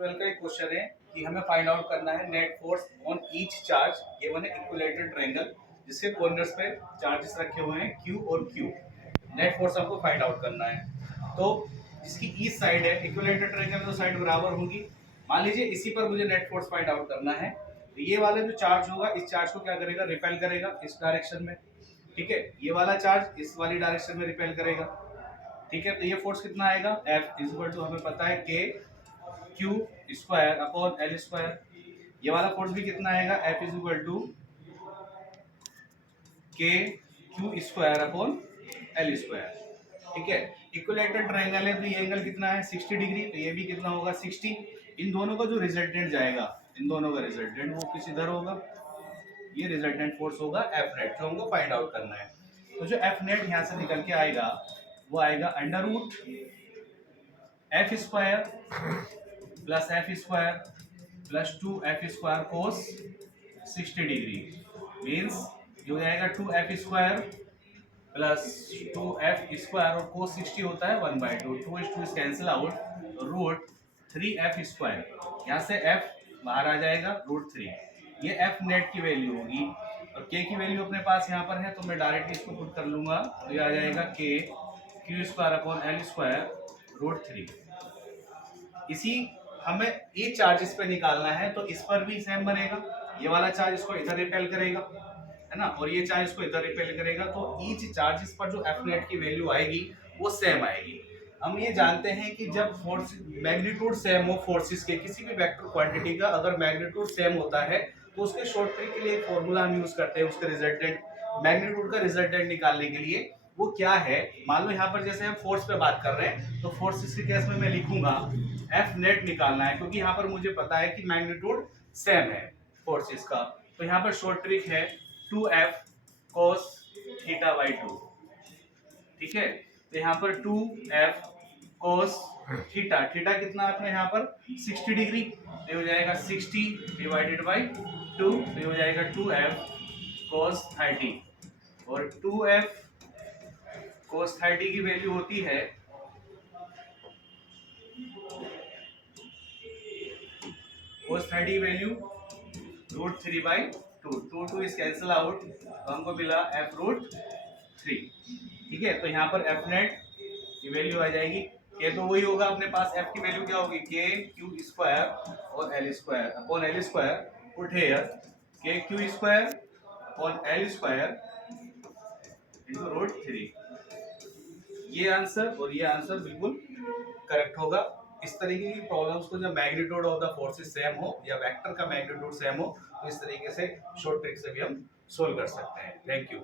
12 का एक क्वेश्चन है कि हमें फाइंड आउट करना है net force on each charge given है इक्विलेटरल ट्रायंगल जिसके कॉर्नर्स पे चार्जेस रखे हुए हैं Q और Q। नेट फोर्स हमको फाइंड आउट करना है। तो जिसकी ईच साइड है इक्विलेटरल ट्रायंगल तो साइड बराबर होंगी। मान लीजिए इसी पर मुझे नेट फोर्स फाइंड आउट करना है। तो ये वाला जो चार्ज होगा इस चार्ज को क्या करेगा, रिपेल करेगा इस डायरेक्शन में। ठीक है, ये वाला चार्ज इस वाली डायरेक्शन में रिपेल करेगा। ठीक है, तो ये फोर्स कितना आएगा, F इक्वल टू हमें पता है K Q square upon L square. ये वाला फोर्स भी कितना आएगा, F equal to K Q square upon L square. ठीक है, इक्विलेटरल ट्रायंगल है तो ये एंगल कितना है 60 डिग्री, तो ये भी कितना होगा 60। इन दोनों का जो रिजल्टेंट जाएगा, इन दोनों का रिजल्टेंट वो किस इधर होगा, ये रिजल्टेंट फोर्स होगा F नेट जो हमको फाइंड आउट करना है। तो जो F नेट यहाँ से निकल के आएगा वो आएगा under root F square plus F square plus 2F square cos 60 degree means ये हो जाएगा 2F square plus 2F square और कोस 60 होता है 1/2, 2 is 2 cancel out, root 3F square, यहाँ से F बाहर आ जाएगा रूट 3। ये F नेट की वैल्यू होगी और K की वैल्यू अपने पास यहाँ पर है तो मैं डायरेक्टली इसको पुट कर लूंगा, तो ये आ जाएगा K Q square upon L square root 3। इसी हमें ये चार्जेस पे निकालना है तो इस पर भी सेम बनेगा, ये वाला चार्ज इसको इधर रिपेल करेगा है ना, और ये चार्ज इसको इधर रिपेल करेगा, तो ईच चार्जेस पर जो F नेट की वैल्यू आएगी वो सेम आएगी। हम ये जानते हैं कि जब फोर्स मैग्नीट्यूड सेम हो फोर्सेस के किसी भी वेक्टर क्वांटिटी का, अगर मैग्नीट्यूड सेम होता है तो उसके शॉर्ट ट्रिक के लिए एक फॉर्मूला हम यूज करते हैं उसके रिजल्टेंट, मैग्नीट्यूड का रिजल्टेंट निकालने के लिए। वो क्या है, मान लो यहाँ पर जैसे हम फोर्स पे बात कर रहे हैं तो फोर्सेस के केस में मैं लिखूंगा F नेट निकालना है, क्योंकि यहाँ पर मुझे पता है कि मैग्नीट्यूड सेम है फोर्सेस का। तो यहाँ पर शॉर्ट ट्रिक है 2F cos थीटा बाई 2। ठीक है, तो यहाँ पर 2F cos थीटा, थीटा कितना है अपने यहाँ पर 60 डिग्री, तो हो जाएगा 60 डिवाइडेड बाई 2, तो हो जाएगा 2F cos 30 और 2F cos 30 की वैल्यू होती है cos 30 value root 3/2, 2 is cancel out तो हमको मिला F रूट 3। ठीक है, तो यहाँ पर F नेट की वैल्यू आ जाएगी, K तो वही होगा अपने पास, F की वैल्यू क्या होगी K Q स्क्वायर और L square upon L square, put here K Q square upon L square into root 3। ये आंसर और ये आंसर बिल्कुल करेक्ट होगा। इस तरीके की प्रॉब्लम्स को जब magnitude of the forces same हो या वेक्टर का मैग्नीट्यूड सेम हो तो इस तरीके से शॉर्ट ट्रिक से भी हम सोल्व कर सकते हैं। Thank you.